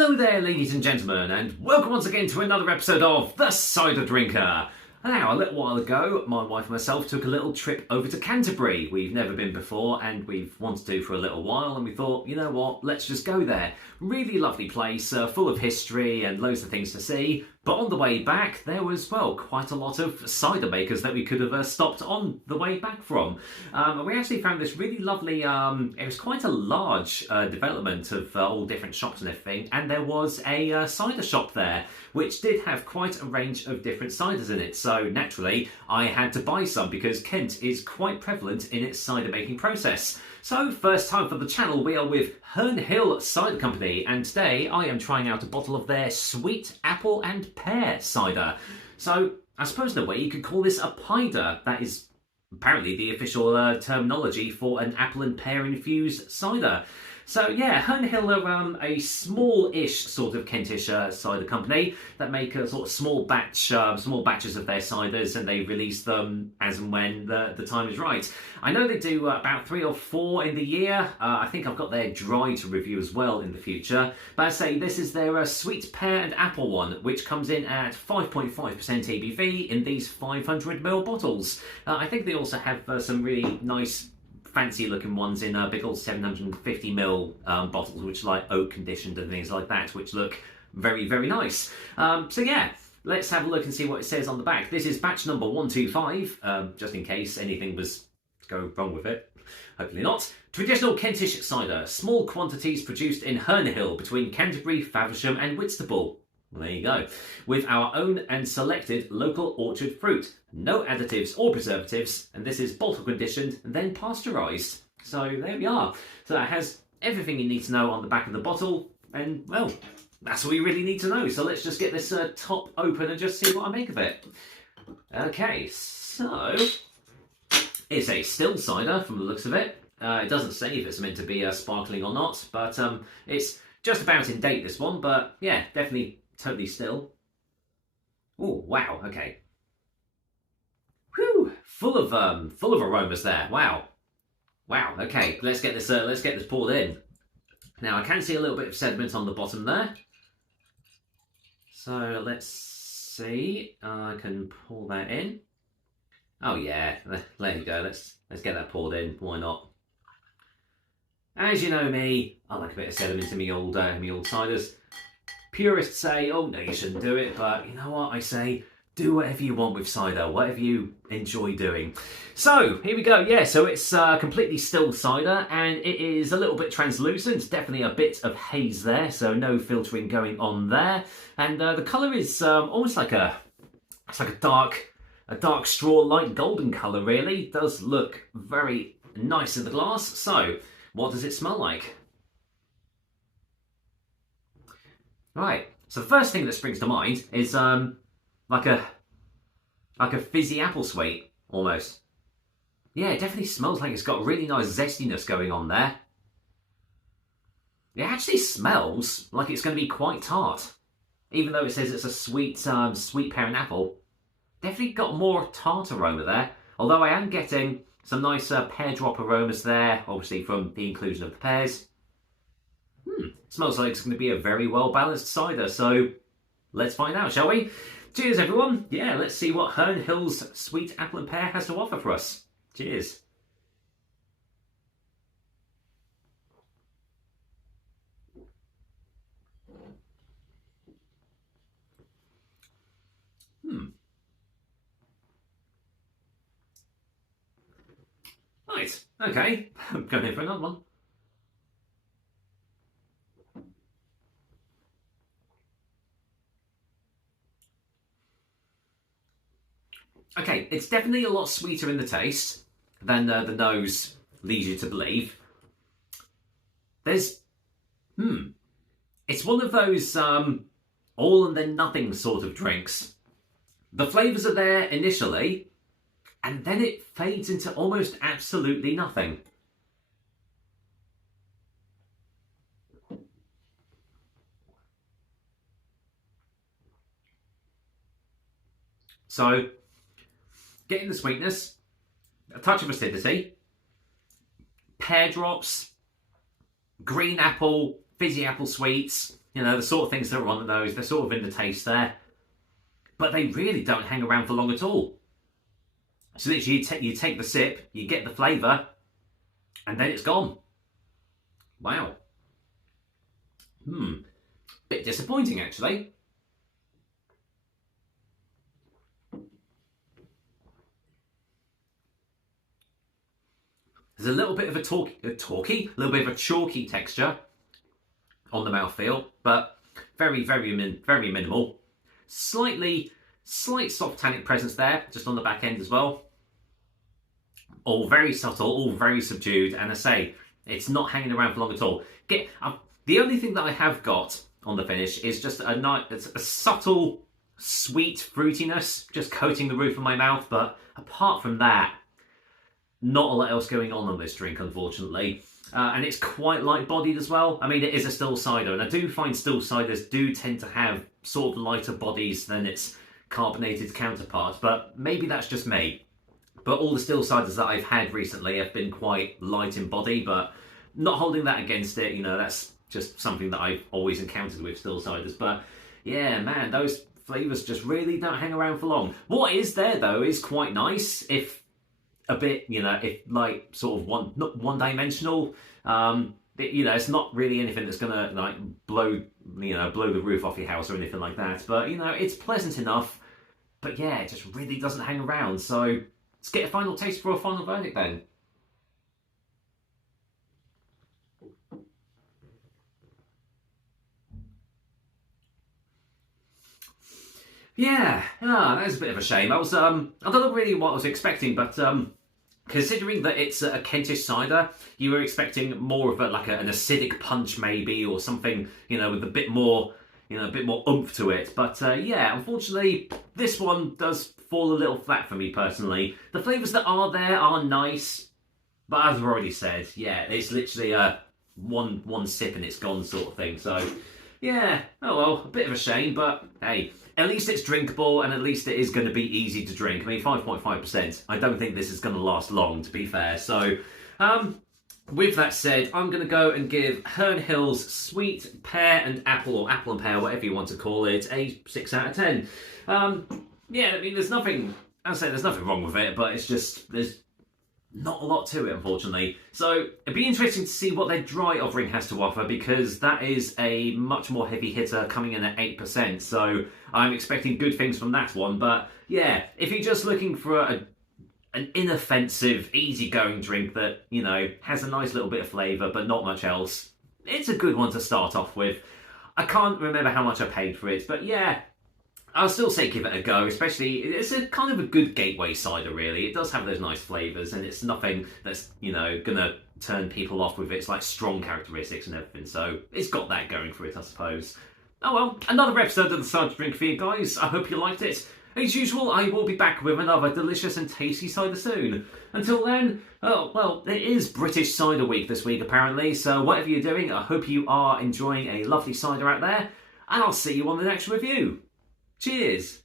Hello there, ladies and gentlemen, and welcome once again to another episode of The Cider Drinker. Now, a little while ago, my wife and myself took a little trip over to Canterbury. We've never been before, and we've wanted to for a little while, and we thought, you know what, let's just go there. Really lovely place, full of history and loads of things to see. But on the way back, there was, well, quite a lot of cider makers that we could have stopped on the way back from. We actually found this really lovely, it was quite a large development of all different shops and everything, and there was a cider shop there, which did have quite a range of different ciders in it. So naturally, I had to buy some because Kent is quite prevalent in its cider making process. So first time for the channel, we are with Hernhill Cider Company, and today I am trying out a bottle of their sweet apple and pear cider. So I suppose in a way you could call this a pider. That is apparently the official terminology for an apple and pear infused cider. So yeah, Hernhill are a small-ish sort of Kentish cider company that make a sort of small batches of their ciders, and they release them as and when the time is right. I know they do about 3 or 4 in the year. I think I've got their dry to review as well in the future. But I say this is their sweet pear and apple one, which comes in at 5.5% ABV in these 500ml bottles. I think they also have some really nice fancy looking ones in big old 750ml bottles, which are like oak conditioned and things like that, which look very, very nice. So yeah, let's have a look and see what it says on the back. This is batch number 125, just in case anything was to go wrong with it. Hopefully not. Traditional Kentish cider, small quantities produced in Hernhill between Canterbury, Faversham and Whitstable. Well, there you go. With our own and selected local orchard fruit. No additives or preservatives, and this is bottle conditioned and then pasteurised. So there we are. So that has everything you need to know on the back of the bottle, and well, that's all you really need to know. So let's just get this top open and just see what I make of it. Okay, so it's a still cider from the looks of it. It doesn't say if it's meant to be sparkling or not, but it's just about in date, this one, but yeah, definitely totally still. Oh wow, okay. Whew, full of aromas there. Wow, okay. Let's get this poured in. Now I can see a little bit of sediment on the bottom there, so let's see. I can pour that in. Oh yeah, there you go. Let's get that poured in. Why not? As you know me, I like a bit of sediment in me old ciders. Purists say, oh no, you shouldn't do it, but you know what? I say, do whatever you want with cider, whatever you enjoy doing. So, here we go. Yeah, so it's completely still cider, and it is a little bit translucent, definitely a bit of haze there, so no filtering going on there. And the colour is almost like a dark straw, light golden colour, really. It does look very nice in the glass. So, what does it smell like? Right, so the first thing that springs to mind is like a fizzy apple sweet, almost. Yeah, it definitely smells like it's got really nice zestiness going on there. It actually smells like it's going to be quite tart, even though it says it's a sweet pear and apple. Definitely got more tart aroma there, although I am getting some nice pear drop aromas there, obviously from the inclusion of the pears. Smells like it's going to be a very well balanced cider, so let's find out, shall we? Cheers everyone. Yeah, let's see what Hernhill's sweet apple and pear has to offer for us. Cheers. Right, okay, I'm going in for another one. Okay, it's definitely a lot sweeter in the taste than the nose leads you to believe. It's one of those all and then nothing sort of drinks. The flavours are there initially, and then it fades into almost absolutely nothing. So, getting the sweetness, a touch of acidity, pear drops, green apple, fizzy apple sweets, You know, the sort of things that are on the nose, they're sort of in the taste there. But they really don't hang around for long at all. So literally you take the sip, you get the flavour, and then it's gone. Wow. Bit disappointing, actually. There's a little bit of a little bit of a chalky texture on the mouthfeel, but very minimal. Slight soft tannic presence there, just on the back end as well. All very subtle, all very subdued, and I say, it's not hanging around for long at all. The only thing that I have got on the finish is just a subtle, sweet fruitiness, just coating the roof of my mouth, but apart from that, not a lot else going on this drink, unfortunately. And it's quite light-bodied as well. I mean, it is a still cider, and I do find still ciders do tend to have sort of lighter bodies than its carbonated counterpart, but maybe that's just me. But all the still ciders that I've had recently have been quite light in body, but not holding that against it, you know, that's just something that I've always encountered with still ciders. But yeah, man, those flavours just really don't hang around for long. What is there, though, is quite nice, if a bit, you know, if like sort of not one-dimensional. You know, it's not really anything that's gonna like blow the roof off your house or anything like that. But you know, it's pleasant enough. But yeah, it just really doesn't hang around. So let's get a final taste for a final verdict then. Yeah, that is a bit of a shame. I don't know really what I was expecting, but considering that it's a Kentish cider, you were expecting more of an acidic punch maybe, or something, you know, with a bit more oomph to it. But yeah, unfortunately, this one does fall a little flat for me personally. The flavours that are there are nice, but as I've already said, yeah, it's literally a one sip and it's gone sort of thing. So yeah, oh well, a bit of a shame, but hey, at least it's drinkable, and at least it is going to be easy to drink. I mean, 5.5%. I don't think this is going to last long, to be fair. So, with that said, I'm going to go and give Hernhill's Sweet Pear and Apple, or Apple and Pear, whatever you want to call it, a 6 out of 10. Yeah, I mean, there's nothing wrong with it, but it's just, there's not a lot to it, unfortunately. So it'd be interesting to see what their dry offering has to offer, because that is a much more heavy hitter, coming in at 8%. So I'm expecting good things from that one. But yeah, if you're just looking for an inoffensive, easygoing drink that, you know, has a nice little bit of flavour but not much else, it's a good one to start off with. I can't remember how much I paid for it, but yeah, I'll still say give it a go, especially, it's a kind of a good gateway cider, really. It does have those nice flavours, and it's nothing that's, you know, gonna turn people off with its, like, strong characteristics and everything, so it's got that going for it, I suppose. Oh well, another episode of the Cider Drink for you guys. I hope you liked it. As usual, I will be back with another delicious and tasty cider soon. Until then, oh, well, it is British Cider Week this week, apparently, so whatever you're doing, I hope you are enjoying a lovely cider out there, and I'll see you on the next review. Cheers!